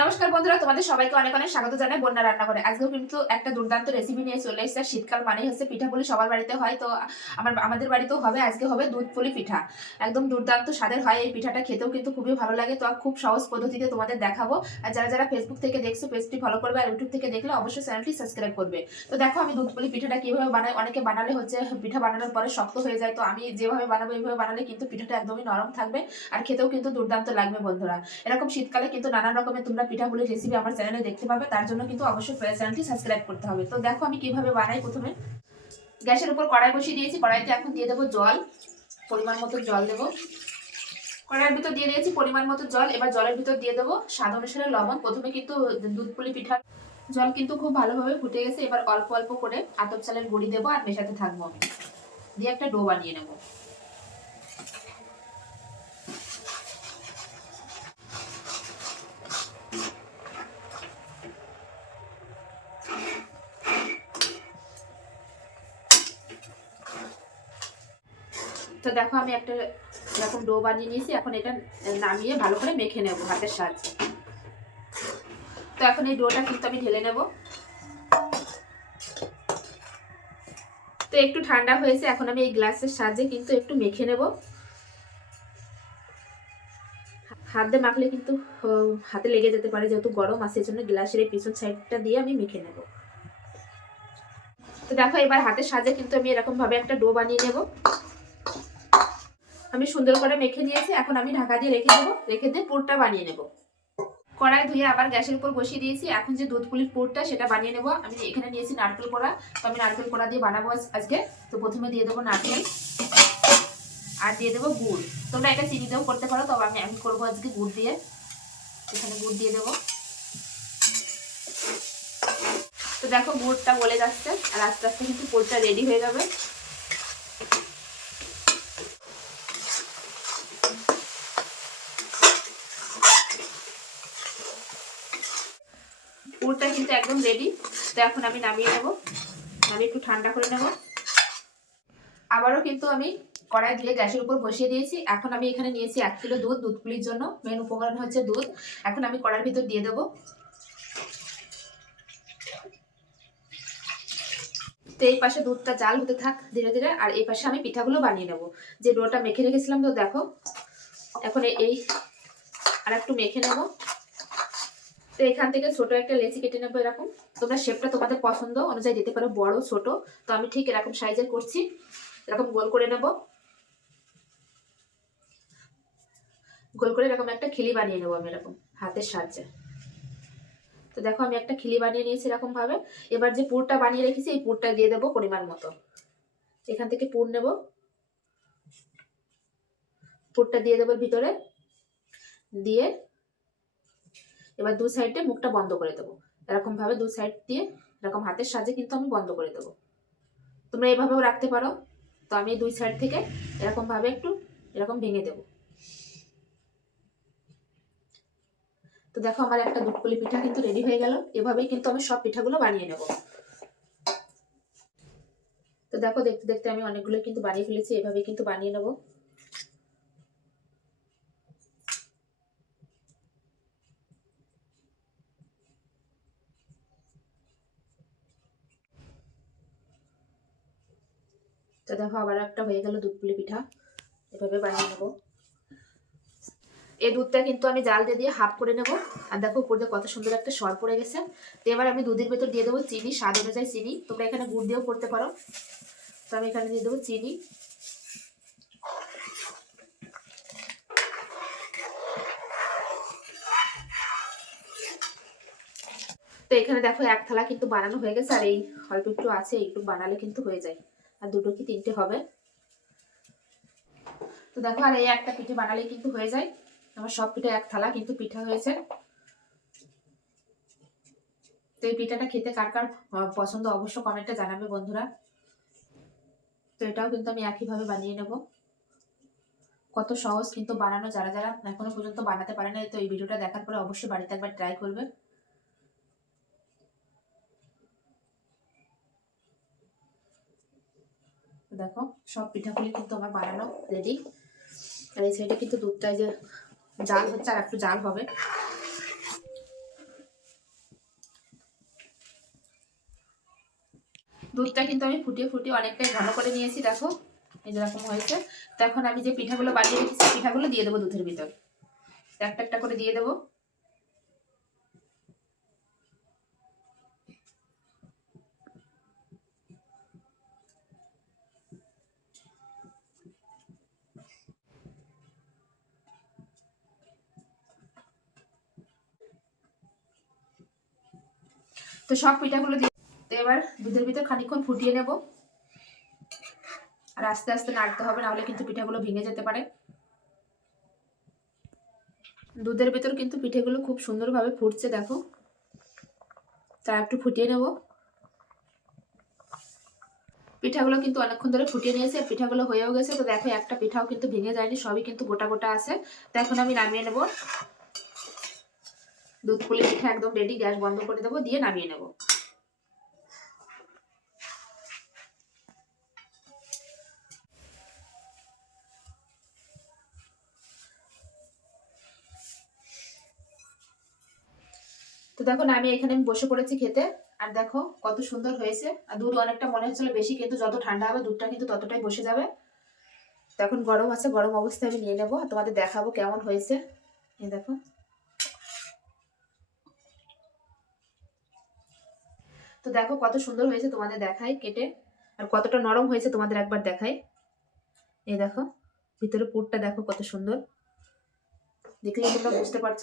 নমস্কার বন্ধুরা, তোমাদের সবাইকে অনেক অনেক স্বাগত জানাই বন্যা রান্না করে আজকেও কিন্তু একটা দুর্দান্ত রেসিপি নিয়ে চলে এসেছে। শীতকাল মানেই হচ্ছে পিঠা পুলি সবার বাড়িতে হয়, তো আমার, আমাদের বাড়িতেও হবে, আজকে হবে দুধ পুলি পিঠা। একদম দুর্দান্ত স্বাদের হয় এই পিঠাটা, খেতেও কিন্তু খুবই ভালো লাগে, তো খুব সহজ পদ্ধতিতে তোমাদের দেখাবো। আর যারা যারা ফেসবুক থেকে দেখছ, পেজটি ফলো করবে আর ইউটিউব থেকে দেখলে অবশ্যই চ্যানেলটি সাবস্ক্রাইব করবে। তো দেখো, আমি দুধ পুলি পিঠাটা কীভাবে বানাই, অনেকে বানালে হচ্ছে পিঠা বানানোর পরে শক্ত হয়ে যায়, তো আমি যেভাবে বানাবো, এইভাবে বানালে কিন্তু পিঠাটা একদমই নরম থাকবে, আর খেতেও কিন্তু দুর্দান্ত লাগবে বন্ধুরা। এরকম শীতকালে কিন্তু নানান রকমের তোমরা পিঠাগুলির রেসিপি আমার চ্যানেলে দেখতে পাবে তার জন্য কিন্তু অবশ্যই চ্যানেলটি সাবস্ক্রাইব করতে হবে। তো দেখো আমি কীভাবে বানাই প্রথমে। গ্যাসের উপর কড়াই বসিয়ে দিয়েছি, কড়াইতে এখন দিয়ে দেবো জল, পরিমাণ মতো জল দেবো। কড়াইয়ের ভিতর দিয়ে দিয়েছি পরিমাণ মতো জল, এবার জলের ভিতর দিয়ে দেবো স্বাদ অনুসারে লবণ। প্রথমে কিন্তু দুধ পুলি পিঠা জল কিন্তু খুব ভালোভাবে ফুটে গেছে, এবার অল্প অল্প করে আতপ চালের গুঁড়ি দেবো আর মেশাতে থাকব আমি। দিয়ে একটা ডো বানিয়ে নেব। তো দেখো আমি একটা এরকম ডো বানিয়ে নিয়েছি, এখন এটা নামিয়ে ভালো করে মেখে নেব হাতের সাহায্যে। তো এখন এই ডোটা কিন্তু আমি ঢেলে নেব। তো একটু ঠান্ডা হয়েছে, এখন আমি এই গ্লাসের সাহায্যে কিন্তু একটু মেখে নেব। হাত দিয়ে মাখলে কিন্তু হাতে লেগে যেতে পারে, যেহেতু গরম আছে এই জন্য গ্লাসের এই পিছন সাইডটা দিয়ে আমি মেখে নেব। তো দেখো এবার হাতের সাহায্যে কিন্তু আমি এরকম ভাবে একটা ডো বানিয়ে নেব। আমি সুন্দর করে মেখে নিয়েছি এখন আমি ঢাকা দিয়ে রেখে দেবো, রেখে দিয়ে পুরটা বানিয়ে নেব। কড়াই ধুয়ে আবার গ্যাসের উপর বসিয়ে দিয়েছি, এখন যে দুধ পুলির পুরটা সেটা বানিয়ে নেব। আমি এখানে নিয়েছি নারকেল কোড়া, তো আমি নারকেল কোড়া দিয়ে বানাবো আজকে। তো প্রথমে দিয়ে দেবো নারকেল, আর দিয়ে দেবো গুড়। তোমরা এটা চিনি দিয়েও করতে পারো, তবে আমি আমি করব আজকে গুড় দিয়ে। এখানে গুড় দিয়ে দেবো। তো দেখো গুড়টা গলে যাচ্ছে, আর আস্তে আস্তে কিন্তু পুরটা রেডি হয়ে যাবে। পুরটা কিন্তু একদম রেডি তো এখন আমি নামিয়ে নেব। আমি একটু ঠান্ডা করে নেব। আবারও কিন্তু আমি কড়াই দিয়ে গ্যাসের উপর বসিয়ে দিয়েছি। এখন আমি এখানে নিয়েছি এক কিলো দুধ। দুধ পুলির জন্য মেন উপকরণ হচ্ছে দুধ। এখন আমি কড়াইয়ের ভিতর দিয়ে দেবো। তো এই পাশে দুধটা জাল হতে থাক ধীরে ধীরে। আর এই পাশে আমি পিঠাগুলো বানিয়ে নেব। যে ডোটা মেখে রেখেছিলাম তো দেখো। এখন এই আর একটু মেখে নেব। তো এখান থেকে ছোট একটা লেচি কেটে নেব এরকম। তোমরা শেপটা তোমাদের পছন্দ অনুযায়ী দিতে পারো, বড়, ছোট। তো আমি ঠিক এরকম সাইজের করছি। এরকম গোল করে নেব। গোল করে এরকম একটা খিলি বানিয়ে নেব আমি এরকম, হাতের সাহায্যে। তো দেখো আমি একটা খিলি বানিয়ে নিয়েছি এরকম ভাবে। এবার যে পুরটা বানিয়ে রেখেছি, এই পুরটা দিয়ে দেবো পরিমাণ মতো। এখান থেকে পুর নেব। পুরটা দিয়ে দেবো ভিতরে। দিয়ে এবার দু সাইডে মুখটা বন্ধ করে দেবো। এরকম ভাবে দু সাইড দিয়ে এরকম হাতের সাজে কিন্তু আমি বন্ধ করে দেবো। তোমরা এভাবেও রাখতে পারো। তো আমি দুই সাইড থেকে এরকম ভাবে একটু এরকম ভেঙে দেবো। তো দেখো আমার একটা দুধপুলি পিঠা কিন্তু রেডি হয়ে গেল। এভাবেই কিন্তু আমি সব পিঠাগুলো বানিয়ে নেব। তো দেখো দেখতে দেখতে আমি অনেকগুলো কিন্তু বানিয়ে ফেলেছি। এভাবেই কিন্তু বানিয়ে নেব। তো দেখো আবার একটা হয়ে গেল দুধপুলি পিঠা। এভাবে বানিয়ে নেব। এই দুধটা কিন্তু আমি জাল দিয়ে দিয়ে হাফ করে নেব। আর দেখো উপর দিয়ে কত সুন্দর একটা সর পড়ে গেছে। তো এবার আমি দুধের ভেতর দিয়ে দেবো চিনি, স্বাদ অনুযায়ী চিনি। তোমরা এখানে গুড় দিয়েও করতে পারো। তো আমি এখানে দিয়ে দেবো চিনি। তো এখানে দেখো এক থালা কিন্তু বানানো হয়ে গেছে। আর এই অল্প একটু আছে একটু বানালে কিন্তু হয়ে যায়। আর দুটো কি তিনটে হবে? তো দেখো, আর এই একটা পিঠে বানালেই কিন্তু হয়ে যায়। আমার সব পিঠে এক থালা কিন্তু পিঠা হয়েছে। তো এই পিঠাটা খেতে কার কার পছন্দ অবশ্য কমেন্টে জানাবে বন্ধুরা। তো এটাও কিন্তু আমি একইভাবে বানিয়ে নেব। কত সহজ কিন্তু বানানো, যারা যারা এখনও পর্যন্ত বানাতে পারে না তো এই ভিডিওটা দেখার পরে অবশ্যই বাড়িতে একবার ট্রাই করবে। দেখো, সব পিঠাগুলি কিন্তু আমার বানানো রেডি আর এই সাইডে কিন্তু দুধটায় যে জাল হচ্ছে আর একটু জাল হবে। দুধটা কিন্তু আমি ফুটিয়ে ফুটিয়ে অনেকটাই ঘন করে নিয়েছি, দেখো। এই যেরকম হয়েছে। তো এখন আমি যে পিঠাগুলো বানিয়ে রেখেছি পিঠাগুলো দিয়ে দেবো দুধের ভিতর। একটা একটা করে দিয়ে দেবো। তো সব পিঠাগুলো দিয়ে তো এবার দুধের ভিতর খানিকক্ষণ ফুটিয়ে নেব। আর আস্তে আস্তে নাড়তে হবে, নাহলে কিন্তু পিঠাগুলো ভেঙে যেতে পারে। দুধের ভেতর কিন্তু পিঠেগুলো খুব সুন্দরভাবে ফুটছে, দেখো। তা একটু ফুটিয়ে নেব। পিঠাগুলো কিন্তু অনেকক্ষণ ধরে ফুটিয়ে নিয়েছে পিঠাগুলো হয়েও গেছে। তো দেখো, একটা পিঠাও কিন্তু ভেঙে যায়নি, সবই কিন্তু গোটা গোটা আছে। তো এখন আমি নামিয়ে নেব। দুধ পুলি পিঠা একদম রেডি গ্যাস বন্ধ করে দেবো, দিয়ে নামিয়ে নেব। তো দেখো আমি এখানে আমি বসে পড়েছি খেতে, আর দেখো কত সুন্দর হয়েছে। আর দুধ অনেকটা মনে হচ্ছিল বেশি, কিন্তু যত ঠান্ডা হবে, দুধটা কিন্তু ততটাই বসে যাবে। তখন গরম আছে, গরম অবস্থায় আমি নিয়ে নেব তোমাদের দেখাবো কেমন হয়েছে। দেখো। তো দেখো কত সুন্দর হয়েছে তোমাদের দেখাই কেটে আর কতটা নরম হয়েছে তোমাদের একবার দেখাই এই দেখো ভিতরে পুরটা দেখো কত সুন্দর। দেখলেই তোমরা বুঝতে পারছ?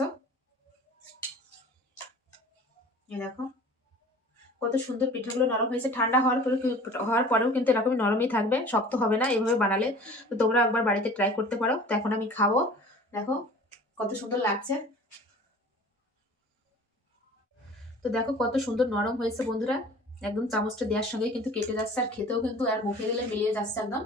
এই দেখো কত সুন্দর পিঠাগুলো নরম হয়েছে। ঠান্ডা হওয়ার পরে হওয়ার পরেও কিন্তু এরকমই নরমই থাকবে শক্ত হবে না এইভাবে বানালে। তো তোমরা একবার বাড়িতে ট্রাই করতে পারো। তো এখন আমি খাব। দেখো কত সুন্দর লাগছে। তো দেখো কত সুন্দর নরম হয়েছে বন্ধুরা। একদম চামচটা দেওয়ার সঙ্গে কিন্তু কেটে যাচ্ছে আর খেতেও কিন্তু আর মুখে দিলে মিলিয়ে যাচ্ছে একদম।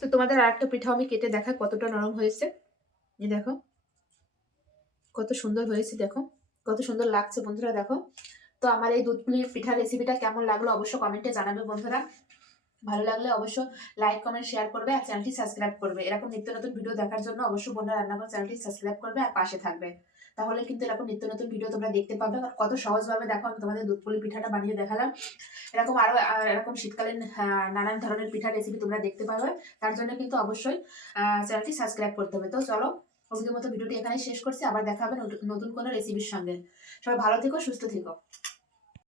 তো তোমাদের আর একটা পিঠাও আমি কেটে দেখা কতটা নরম হয়েছে। দেখো, কত সুন্দর হয়েছে দেখো, কত সুন্দর লাগছে বন্ধুরা দেখো। তো আমার এই দুধ পুলির পিঠা রেসিপিটা কেমন লাগল অবশ্য কমেন্টে জানাবে বন্ধুরা। ভালো লাগলে অবশ্য লাইক কমেন্ট শেয়ার করবে আর চ্যানেলটি সাবস্ক্রাইব করবে। এরকম নিত্য নতুন ভিডিও দেখার জন্য অবশ্যই বন্ধুরা রান্নাঘর চ্যানেলটি সাবস্ক্রাইব করবে আর পাশে থাকবে। তাহলে কিন্তু এরকম নিত্য নতুন ভিডিও তোমরা দেখতে পাবে। আর কত সহজভাবে দেখো আমি তোমাদের দুধ পুলি পিঠাটা বানিয়ে দেখালাম। এরকম আরও এরকম শীতকালীন আহ, নানান ধরনের পিঠা রেসিপি তোমরা দেখতে পাবে। তার জন্য কিন্তু অবশ্যই চ্যানেলটি সাবস্ক্রাইব করতে হবে। তো চলো আজকের মতো ভিডিওটি এখানে শেষ করছি। আবার দেখা হবে নতুন- কোনো রেসিপির সঙ্গে। সবাই ভালো থেকো, সুস্থ থেকো।